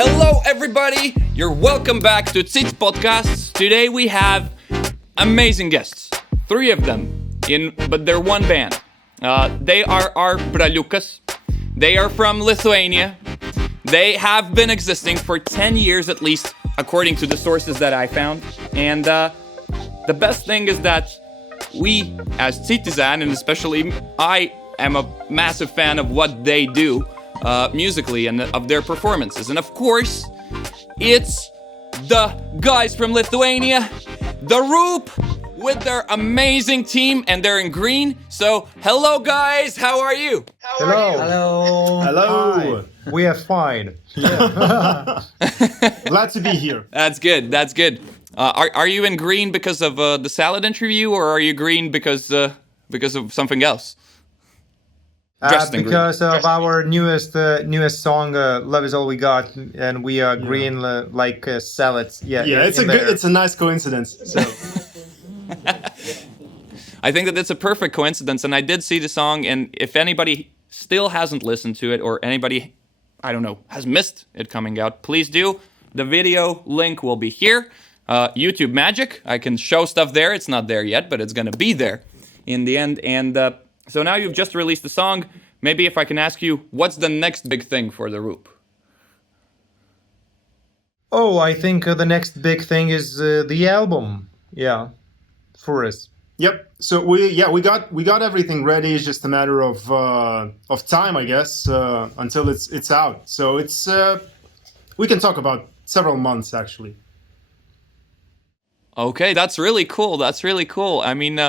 Hello, everybody. You're welcome back to Cits Podcasts. Today we have amazing guests. 3 of them, but they're one band. They are our braliukas. They are from Lithuania. They have been existing for 10 years at least, according to the sources that I found. And the best thing is that we, as Citi Zēni, and especially I, am a massive fan of what they do musically and of their performances. And of course, it's the guys from Lithuania, the Roop, with their amazing team, and they're in green. So, hello guys, how are you? Hello. Hello. Hi. We are fine. Yeah. Glad to be here. That's good. Are you in green because of the salad interview, or are you green because of something else? Because of our newest song, "Love Is All We Got," and we are green like salads. Yeah, it's a nice coincidence. So. I think that it's a perfect coincidence, and I did see the song, and if anybody still hasn't listened to it, or anybody, I don't know, has missed it coming out, please do. The video link will be here. YouTube magic. I can show stuff there. It's not there yet, but it's gonna be there in the end. And so now you've just released the song. Maybe if I can ask you, what's the next big thing for the Roop? Oh, I think the next big thing is the album. Yeah, for us. Yep. So we got everything ready. It's just a matter of time, I guess, until it's out. So it's we can talk about several months actually. Okay, that's really cool. I mean,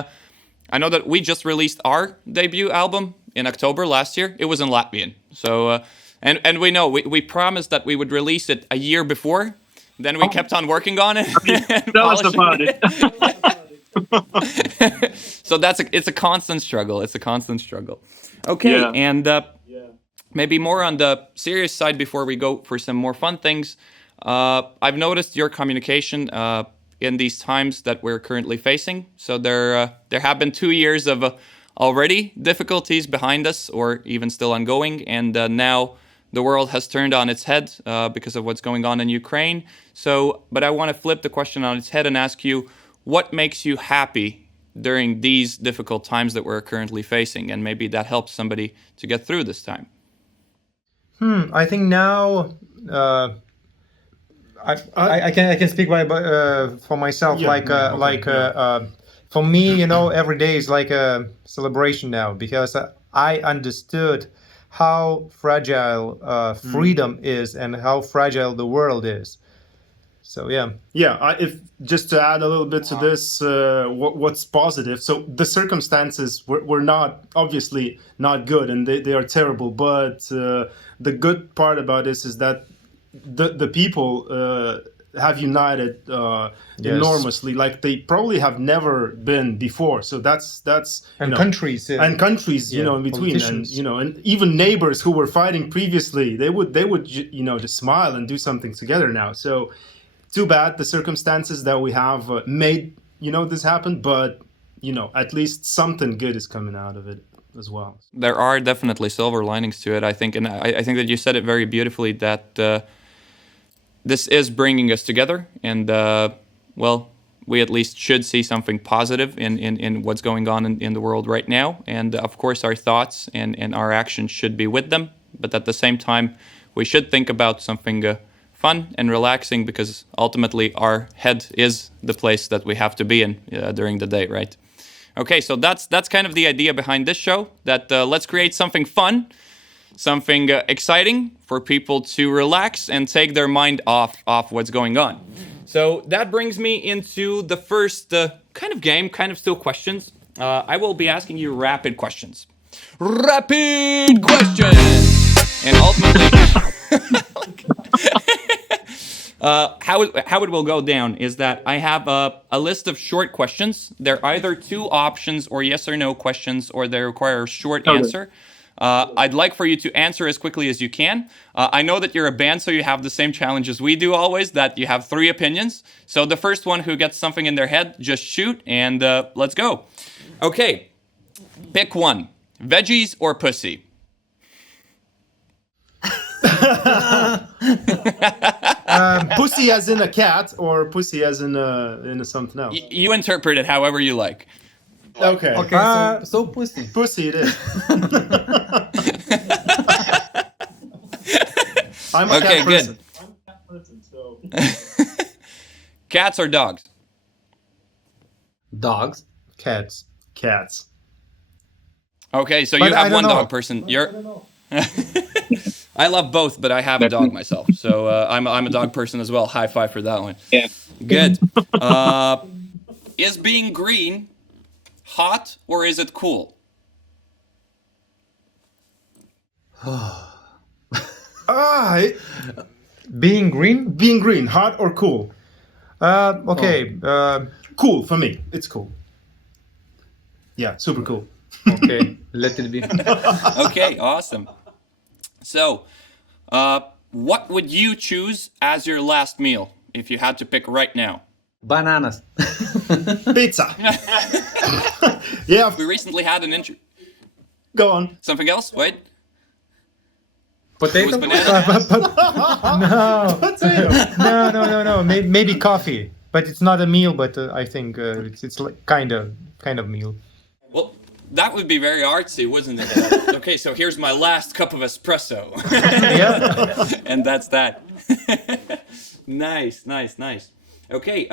I know that we just released our debut album in October last year. It was in Latvian. So, and we know, we promised that we would release it a year before. Then we kept on working on it. Tell us about it. So it's a constant struggle. Okay, yeah. And maybe more on the serious side before we go for some more fun things. I've noticed your communication in these times that we're currently facing. So there have been 2 years of already difficulties behind us, or even still ongoing, and now the world has turned on its head because of what's going on in Ukraine. So, but I want to flip the question on its head and ask you, what makes you happy during these difficult times that we're currently facing, and maybe that helps somebody to get through this time? I think now. I can speak for myself. Yeah, For me, every day is like a celebration now, because I understood how fragile freedom is and how fragile the world is. So yeah. If just to add a little bit to this, what's positive? So the circumstances were not obviously not good, and they are terrible. But the good part about this is that the people have united enormously, like they probably have never been before. So that's countries in between, and even neighbors who were fighting previously, they would just smile and do something together now. So too bad the circumstances that we have made this happen, but at least something good is coming out of it as well. There are definitely silver linings to it, I think, and I think that you said it very beautifully, that this is bringing us together, and we at least should see something positive in what's going on in the world right now. And of course, our thoughts and our actions should be with them, but at the same time, we should think about something fun and relaxing, because ultimately our head is the place that we have to be in during the day, right? Okay, so that's kind of the idea behind this show, that let's create something fun, something exciting for people to relax and take their mind off what's going on. So that brings me into the first kind of game, kind of still questions. I will be asking you rapid questions. Rapid questions! And ultimately, how it will go down is that I have a list of short questions. They're either 2 options or yes or no questions, or they require a short answer. I'd like for you to answer as quickly as you can. I know that you're a band, so you have the same challenge as we do always, that you have 3 opinions. So the first one who gets something in their head, just shoot, and let's go. Okay, pick one. Veggies or pussy? Pussy as in a cat, or pussy as in a something else? You interpret it however you like. Okay. Okay, so pussy. Pussy it is. I'm a Okay, cat good. person. I'm a cat person, so. Cats or dogs? Dogs. Cats. Cats. Okay, so But you I have don't one know. dog person. You're. I love both, but I have a dog myself, so I'm a dog person as well. High five for that one. Yeah. Good. Is being green hot or is it cool? Being green? Being green, hot or cool? Okay. Cool for me. It's cool. Yeah, super cool. Okay, let it be. Okay, awesome. So, what would you choose as your last meal if you had to pick right now? Bananas. Pizza. Yeah, We recently had an intro. go on. Something else? Wait. Potato. Was banana? No. Maybe coffee, but it's not a meal. But I think it's like kind of meal. Well, that would be very artsy, wouldn't it? Okay, so here's my last cup of espresso. Yeah. And that's that. Nice. Okay,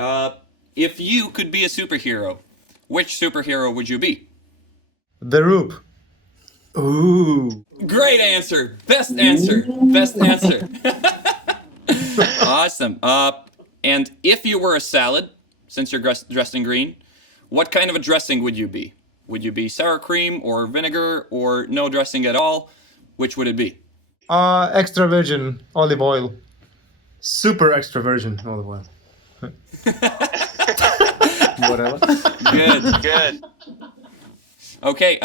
if you could be a superhero, which superhero would you be? The Roop. Ooh. Great answer. Best answer. Awesome. And if you were a salad, since you're dressed in green, what kind of a dressing would you be? Would you be sour cream or vinegar or no dressing at all? Which would it be? Extra virgin olive oil. Super extra virgin olive oil. Whatever. Good. Okay,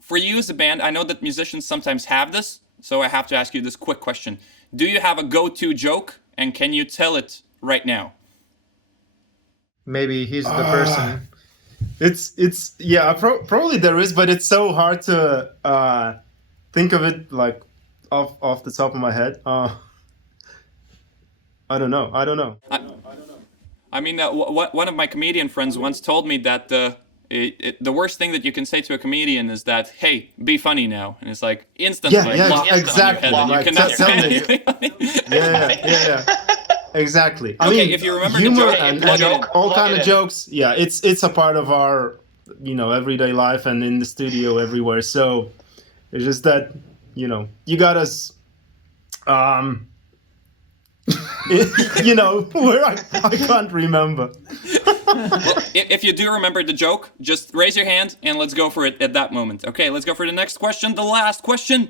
for you as a band, I know that musicians sometimes have this, so I have to ask you this quick question. Do you have a go-to joke, and can you tell it right now? Maybe he's the person. It's yeah, probably there is, but it's so hard to think of it like off the top of my head. I don't know. I mean, one of my comedian friends once told me that the worst thing that you can say to a comedian is that, "Hey, be funny now," and it's like instantly exactly. On your head, and you cannot say anything. Yeah. Exactly. I Okay, mean, if you remember the humor joke, and plug it in. all Plug kind it of in. jokes. Yeah, it's a part of our everyday life and in the studio everywhere. So it's just that you got us. Where I can't remember. If you do remember the joke, just raise your hand and let's go for it at that moment. Okay, let's go for the next question, the last question.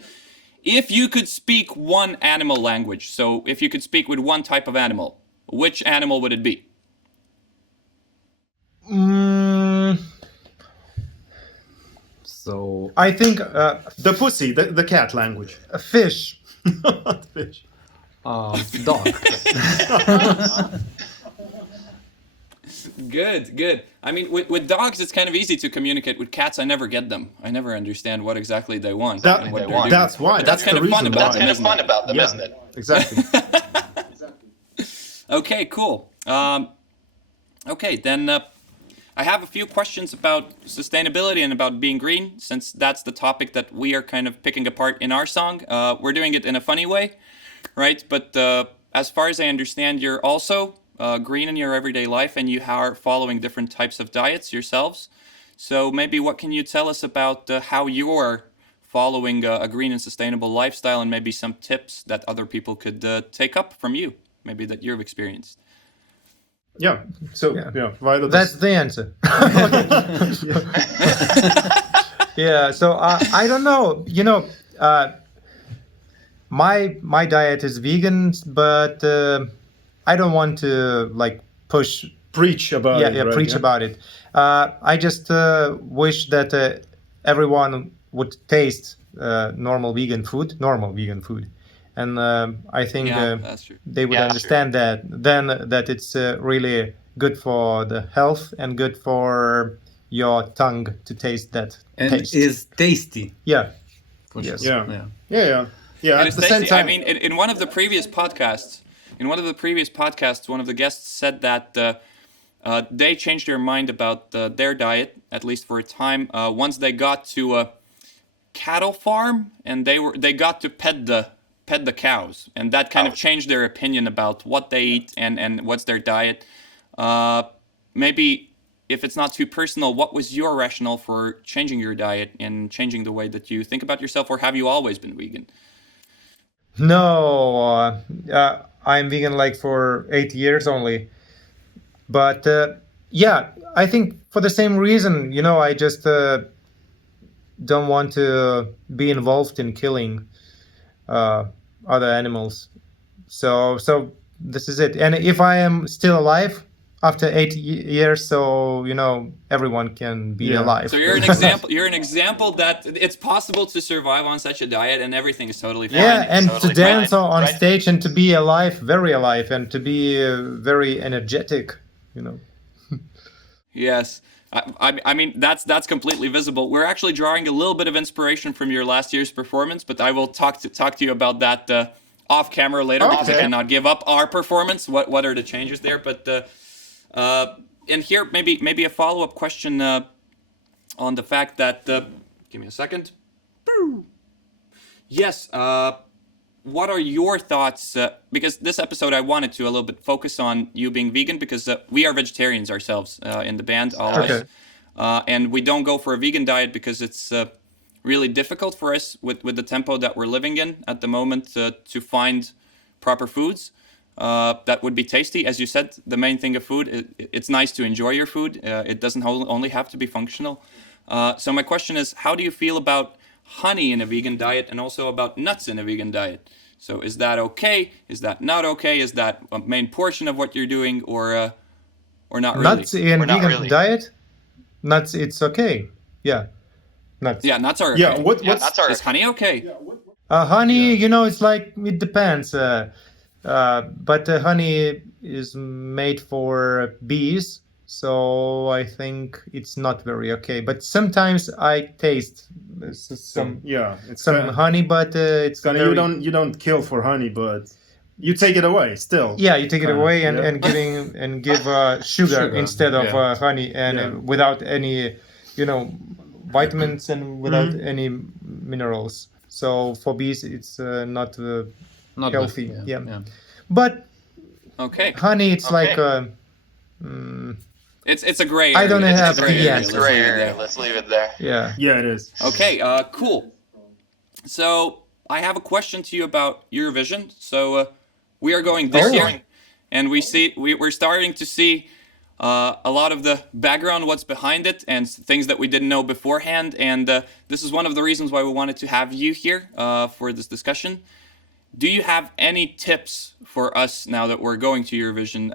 If you could speak one animal language, so if you could speak with one type of animal, which animal would it be? So I think The pussy, the cat language. a fish. Not fish. dog. Good. I mean, with dogs, it's kind of easy to communicate. With cats, I never get them. I never understand what exactly they want. and what they're doing. That's why. But that's kind the of fun reason about why. them, Kind of isn't fun it? about them, Yeah. isn't it? Exactly. Okay, cool. Okay, then I have a few questions about sustainability and about being green, since that's the topic that we are kind of picking apart in our song. We're doing it in a funny way, right? But as far as I understand, you're also green in your everyday life, and you are following different types of diets yourselves. So maybe what can you tell us about how you're following a green and sustainable lifestyle, and maybe some tips that other people could take up from you, maybe that you've experienced? Yeah. So Viola, That's the answer. Yeah. So I don't know. My diet is vegan, but I don't want to push. preach about it. Right? Preach about it. I just wish that everyone would taste normal vegan food, and I think That's true. they would Yeah, understand that it's really good for the health and good for your tongue to taste that And taste. is tasty. Yeah. For Yes. sure. Yeah. Yeah. Yeah. Yeah, And at the same Stacey, I time, mean, in one of the previous podcasts, one of the guests said that they changed their mind about their diet, at least for a time, once they got to a cattle farm and they got to pet the cows, and that kind of changed their opinion about what they eat and what's their diet. Maybe if it's not too personal, what was your rationale for changing your diet and changing the way that you think about yourself, or have you always been vegan? No, I'm vegan like for 8 years only. But yeah, I think for the same reason, I just don't want to be involved in killing other animals. So this is it. And if I am still alive after 8 years, so everyone can be Yeah. alive. So you're an example. You're an example that it's possible to survive on such a diet, and everything is totally fine. Yeah, and Totally to dance fine, on right? stage and to be alive, very alive, and to be very energetic. Yes. I mean that's completely visible. We're actually drawing a little bit of inspiration from your last year's performance, but I will talk to you about that off camera later because I Okay. cannot give up our performance. What are the changes there? But and here maybe a follow-up question on the fact that give me a second. Boo. Yes. What are your thoughts? Because this episode I wanted to a little bit focus on you being vegan because we are vegetarians ourselves in the band, all of us. And we don't go for a vegan diet because it's really difficult for us with the tempo that we're living in at the moment to find proper foods that would be tasty. As you said, the main thing of food, it's nice to enjoy your food. It doesn't only have to be functional. So my question is, how do you feel about honey in a vegan diet and also about nuts in a vegan diet? So is that okay? Is that not okay? Is that a main portion of what you're doing or not really? Nuts in Or not vegan really. diet? Nuts, it's okay. Yeah, nuts. Yeah, nuts are okay. yeah. What's That's our Is honey okay? Honey, it's like it depends. But honey is made for bees, so I think it's not very okay. But sometimes I taste some it's some kinda, honey, but it's kinda very, you don't kill for honey, but you take it away still. yeah. You take it kinda, away and yeah. give sugar Sugar, instead of yeah. honey, and Yeah. without any vitamins and without Mm-hmm. any minerals. So for bees, it's not Not healthy. good, Yeah. But Okay. honey, it's like Okay. It's a gray I area. don't It's a have gray the area. answer. Let's gray leave it area. there. Let's leave it there. yeah. Yeah, it is. Okay, cool. So I have a question to you about Eurovision. So we are going this Oh. year, and we're starting to see a lot of the background, what's behind it, and things that we didn't know beforehand. And this is one of the reasons why we wanted to have you here for this discussion. Do you have any tips for us now that we're going to Eurovision?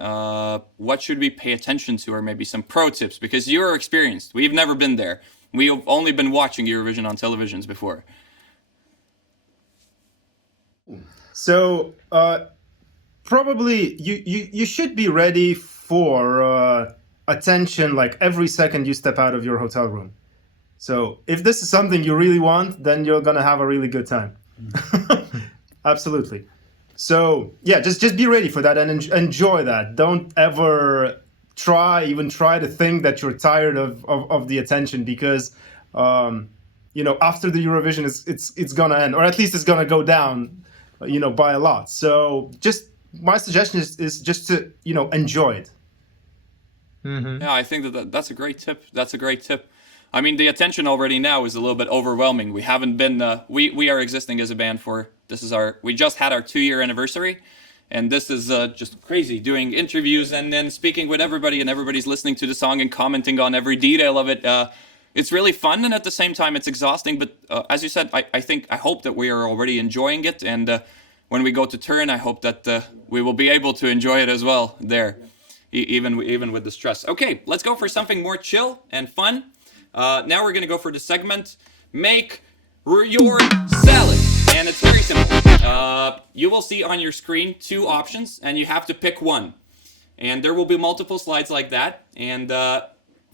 What should we pay attention to, or maybe some pro tips? Because you're experienced. We've never been there. We've only been watching Eurovision on televisions before. So probably you should be ready for attention like every second you step out of your hotel room. So if this is something you really want, then you're gonna have a really good time. Absolutely. So yeah, just be ready for that and enjoy that. Don't ever try to think that you're tired of the attention, because after the Eurovision it's gonna end, or at least it's gonna go down by a lot. So just my suggestion is just to enjoy it. Yeah, I think that's a great tip. That's a great tip. I mean, the attention already now is a little bit overwhelming. We haven't been we are existing as a band for we just had our 2-year anniversary, and this is just crazy, doing interviews and then speaking with everybody, and everybody's listening to the song and commenting on every detail of it. It's really fun, and at the same time it's exhausting, but as you said, I hope that we are already enjoying it, and when we go to turn, I hope that we will be able to enjoy it as well there, even with the stress. Okay, let's go for something more chill and fun. Now we're gonna go for the segment, Make Your Salad. And it's very simple. You will see on your screen 2 options, and you have to pick one. And there will be multiple slides like that. And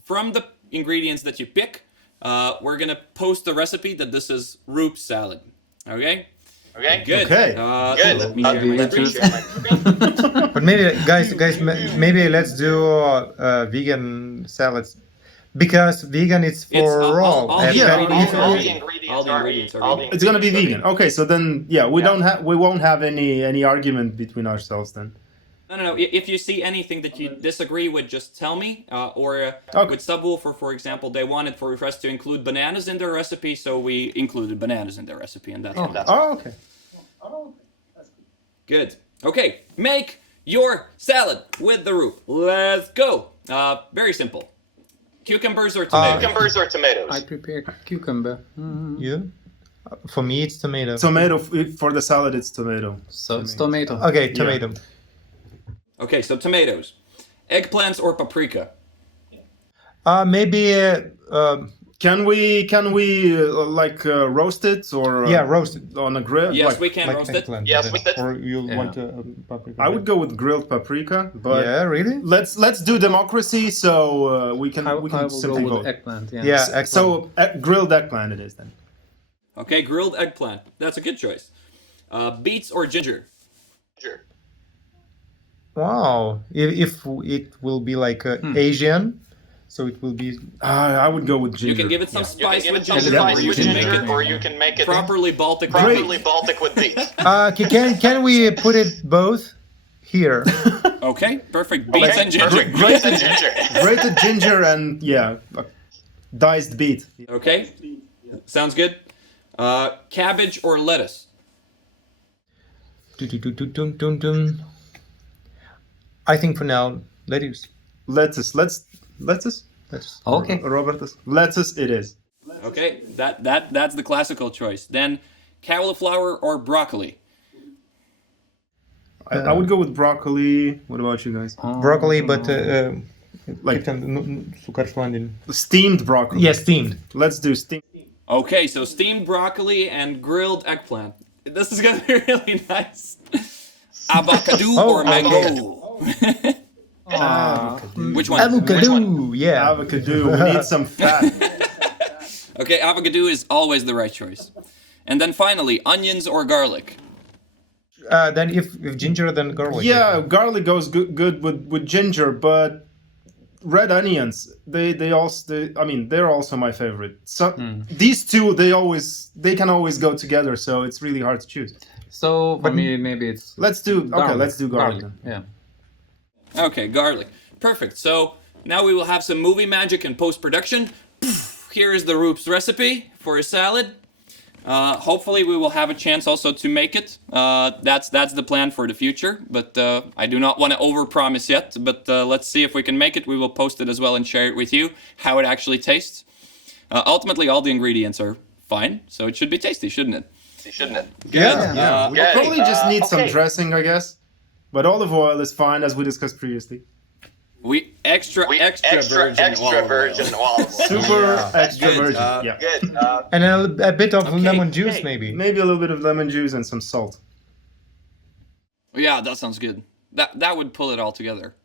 from the ingredients that you pick, we're gonna post the recipe that this is Roop salad. Okay? Okay. Good. Okay. Good. Let me share my Maybe screen. But maybe, guys, maybe let's do vegan salads. Because vegan is for It's raw. all and the that- ingredients all are the vegan. ingredients All the are ingredients are vegan. vegan. It's gonna be vegan. Okay, so then we won't have any argument between ourselves then. No. If you see anything that you disagree with, just tell me. Okay. With Subwoofer, for example, they wanted for us to include bananas in their recipe, so we included bananas in their recipe, and that's Oh, okay. good. Okay, make your salad with the Roop. Let's go. Very simple. Cucumbers or tomatoes? Cucumbers or tomatoes? I prepare cucumber. You? For me, it's tomato. Tomato for the salad. It's tomato. So it's tomato. Okay, tomato. Okay, so tomatoes. Eggplants or paprika? Maybe. Can we roast it or Yeah, roasted. on a grill? Yes, Like, we can roast it. eggplant, Yes, then. we did. Or you Yeah. want paprika? I would go with grilled paprika, but Yeah, really? let's do democracy so we can I will simply go with vote. eggplant. Yeah. Yeah, eggplant. So grilled eggplant it is then. Okay, grilled eggplant. That's a good choice. Beets or ginger? Sure. Wow. If it will be like Asian, so it will be. I would go with ginger. You can give it some You can spice give with it some ginger, spice or you with can make ginger, it or you can make it properly Baltic. properly Baltic with beets. Can we put it both here? Okay, perfect. Beets Okay, and ginger. perfect. Beets and ginger. Grated ginger and diced beet. Okay, sounds good. Cabbage or lettuce? Dun. I think for now, lettuce. Lettuce. Lettuce. Okay. Robertus. Lettuce it is. Okay, that's the classical choice. Then cauliflower or broccoli? I would go with broccoli. What about you guys? Broccoli, but Like su karštu vandeniu. steamed broccoli. Yeah, steamed. Let's do steamed. Okay, so steamed broccoli and grilled eggplant. This is gonna be really nice. Avocado or mango? Which one? Avocado. Yeah. Avocado. We need some fat. Okay, avocado is always the right choice. And then finally, onions or garlic? Then if ginger, then garlic. Yeah, garlic goes good with ginger, but red onions they're also my favorite. So these two they can always go together, so it's really hard to choose. So for me, maybe it's. Let's do garlic. then. Yeah. Okay, garlic. Perfect. So now we will have some movie magic and post-production. Here is the Roop's recipe for a salad. Hopefully we will have a chance also to make it. That's the plan for the future, but I do not want to overpromise yet, but let's see if we can make it. We will post it as well and share it with you, how it actually tastes. Ultimately, all the ingredients are fine, so it should be tasty, shouldn't it? Shouldn't it? Yeah. Okay, Probably just need some okay. dressing, I guess. But olive oil is fine, as we discussed previously. We extra virgin olive oil. Super extra Good, virgin. Yeah. Good. And a bit of Okay, lemon juice, hey. maybe. Maybe a little bit of lemon juice and some salt. Yeah, that sounds good. That would pull it all together.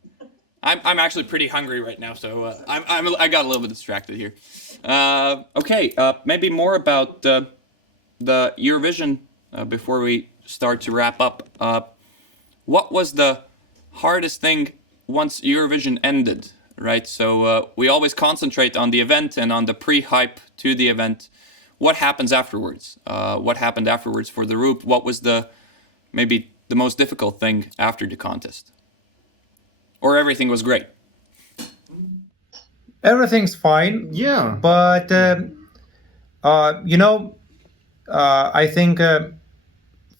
I'm actually pretty hungry right now, so I got a little bit distracted here. Okay, maybe more about the Eurovision before we start to wrap up. What was the hardest thing once Eurovision ended? Right, so we always concentrate on the event and on the pre-hype to the event. What happens afterwards? What happened afterwards for the Roop? What was maybe the most difficult thing after the contest? Or everything was great? Everything's fine. Yeah. But I think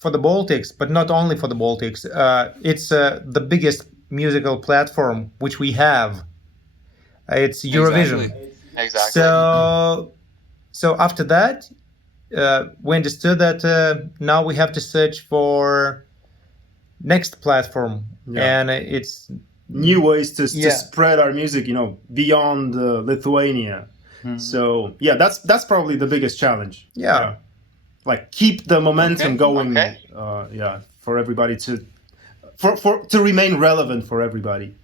for the Baltics, but not only for the Baltics, it's the biggest musical platform which we have. It's Eurovision. Exactly. So after that, we understood that now we have to search for next platform, and it's new ways to Yeah. spread our music, beyond Lithuania. So yeah, that's probably the biggest challenge. Yeah. Like keep the momentum Okay, going. okay. For everybody to remain relevant for everybody.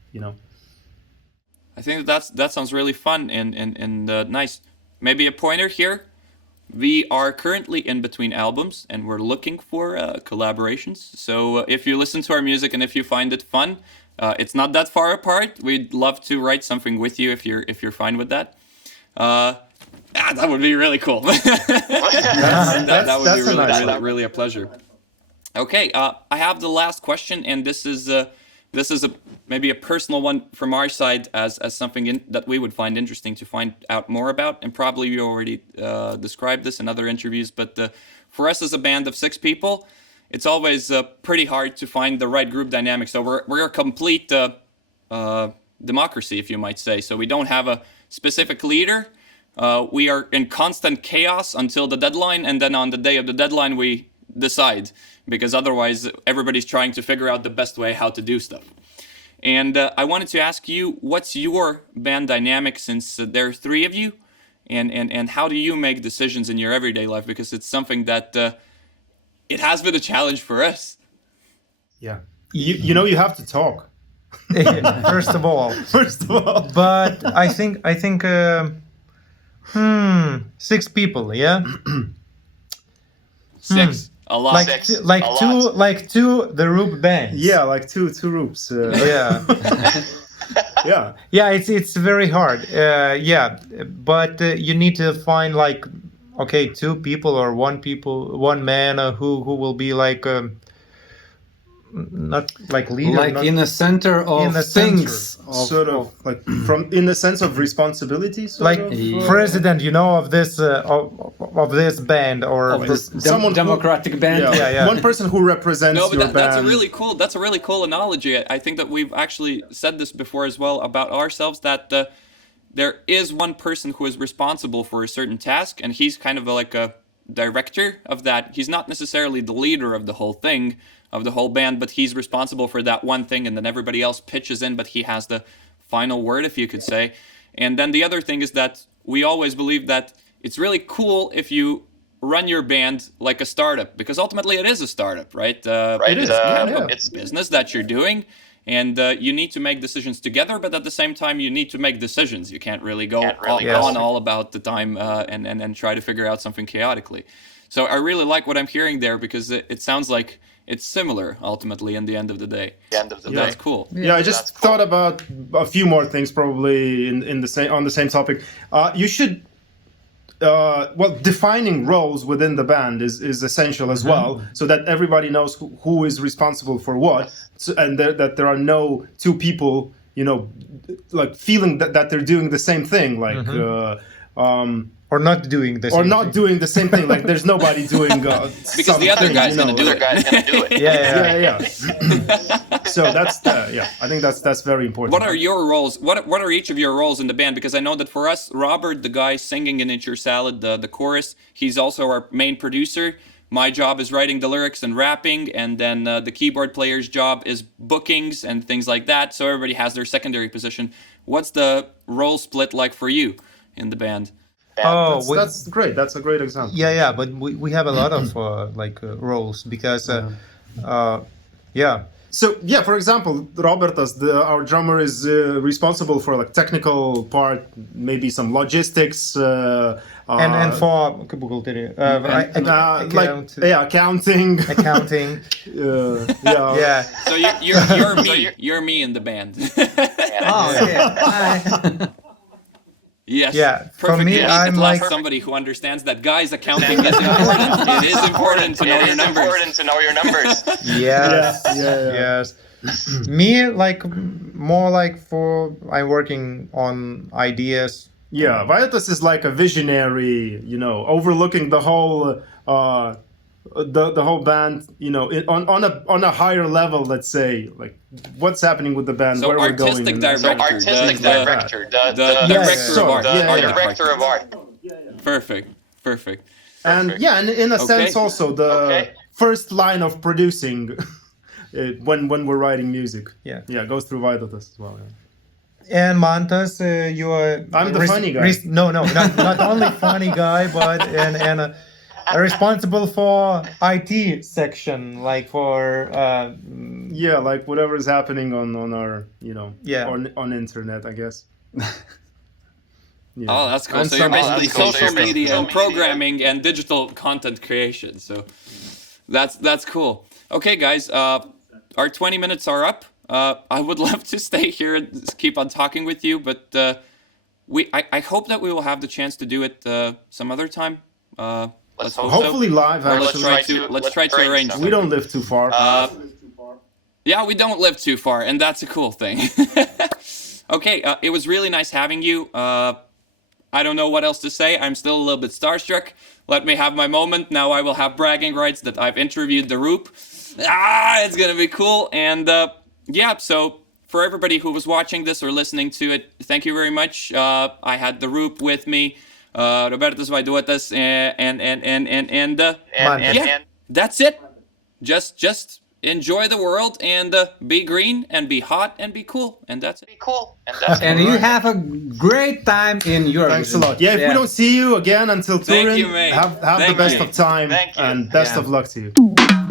I think that sounds really fun and nice. Maybe a pointer here. we are currently in between albums, and we're looking for collaborations. So if you listen to our music and if you find it fun, it's not that far apart. We'd love to write something with you if you're fine with that. That would be really cool. that would be really a pleasure. Okay, I have the last question, and this is maybe a personal one from our side as something that we would find interesting to find out more about, and probably you already described this in other interviews, but for us as a band of 6 people, it's always pretty hard to find the right group dynamic. So we're a complete democracy, if you might say. So we don't have a specific leader. We are in constant chaos until the deadline, and then on the day of the deadline we decide, because otherwise everybody's trying to figure out the best way how to do stuff. And I wanted to ask you, what's your band dynamic, since there are 3 of you, and how do you make decisions in your everyday life? Because it's something that it has been a challenge for us. Yeah, you have to talk. First of all. But I think 6 people, yeah. 6, a lot. Like two the Roop bands. Yeah, like two Roops. Yeah. Yeah, it's very hard. But you need to find 2 people or 1 man who will be not like leader, not in the center of things, sort of like from in the sense of responsibility, president, of this of this band or this democratic band. Yeah. One person who represents your band. That's a really cool analogy. I think that we've actually said this before as well about ourselves, that there is one person who is responsible for a certain task, and he's kind of like a director of that. He's not necessarily the leader of the whole thing, of the whole band, but he's responsible for that one thing, and then everybody else pitches in, but he has the final word, if you could say. And then the other thing is that we always believe that it's really cool if you run your band like a startup, because ultimately it is a startup, right? Right. It's kind of a business that you're doing, and you need to make decisions together, but at the same time you need to make decisions. You can't really go on all about the time and try to figure out something chaotically. So I really like what I'm hearing there, because it sounds like it's similar ultimately in the end of the day. That's cool. Yeah, I just thought about a few more things probably in the same on the same topic. You should defining roles within the band is essential as well, so that everybody knows who is responsible for what, and that there are no 2 people, like feeling that they're doing the same thing, like or not doing the same thing. Like there's nobody doing because the other guy's gonna do it. Yeah. So that's I think that's very important. What are your roles? What are each of your roles in the band? Because I know that for us, Robert, the guy singing in Eat Your Salad, the chorus, he's also our main producer. My job is writing the lyrics and rapping, and then the keyboard player's job is bookings and things like that. So everybody has their secondary position. What's the role split like for you in the band? That's great. That's a great example. Yeah, but we have a lot of roles, because So for example, Robertas, our drummer, is responsible for technical part, maybe some logistics, and for accounting. So you're me in the band. Yes. Yeah. Perfect. For me, I'm like somebody who understands that guys accounting is important. It is important to know your numbers. Yes. Me, more I'm working on ideas. Yeah, Vaidotas is like a visionary, overlooking the whole the whole band, on a higher level, let's say, like what's happening with the band, so where we're going. Artistic director, the director of art. Perfect. And in a sense also the first line of producing when we're writing music. Yeah, goes through Vaidotas as well. Yeah. And Mantas, you are. I'm the funny guy. No, not only funny guy, but and responsible for IT section, like for. Like whatever is happening on our, on internet, I guess. Yeah. Oh, that's cool. And So you're some- basically that's cool. So social you're media basically and programming and digital content creation. So that's cool. Okay, guys, our 20 minutes are up. I would love to stay here and keep on talking with you, but I hope that we will have the chance to do it some other time. Let's hope so. Hopefully live. Or Actually, let's try to arrange. we don't live too far. Yeah, we don't live too far, and that's a cool thing. Okay, it was really nice having you. I don't know what else to say. I'm still a little bit starstruck. Let me have my moment. Now I will have bragging rights that I've interviewed the Roop. It's gonna be cool. And yeah, so for everybody who was watching this or listening to it, thank you very much. I had the Roop with me, Robertas Vaidotas, and yeah, that's it. Just enjoy the world and be green and be hot and be cool, and that's it. Be cool. And that's And you have a great time in Eurovision. Thanks a lot. Yeah, if we don't see you again until Thank touring, you, mate. have the Thank best you. of time Thank you. and best Yeah. of luck to you.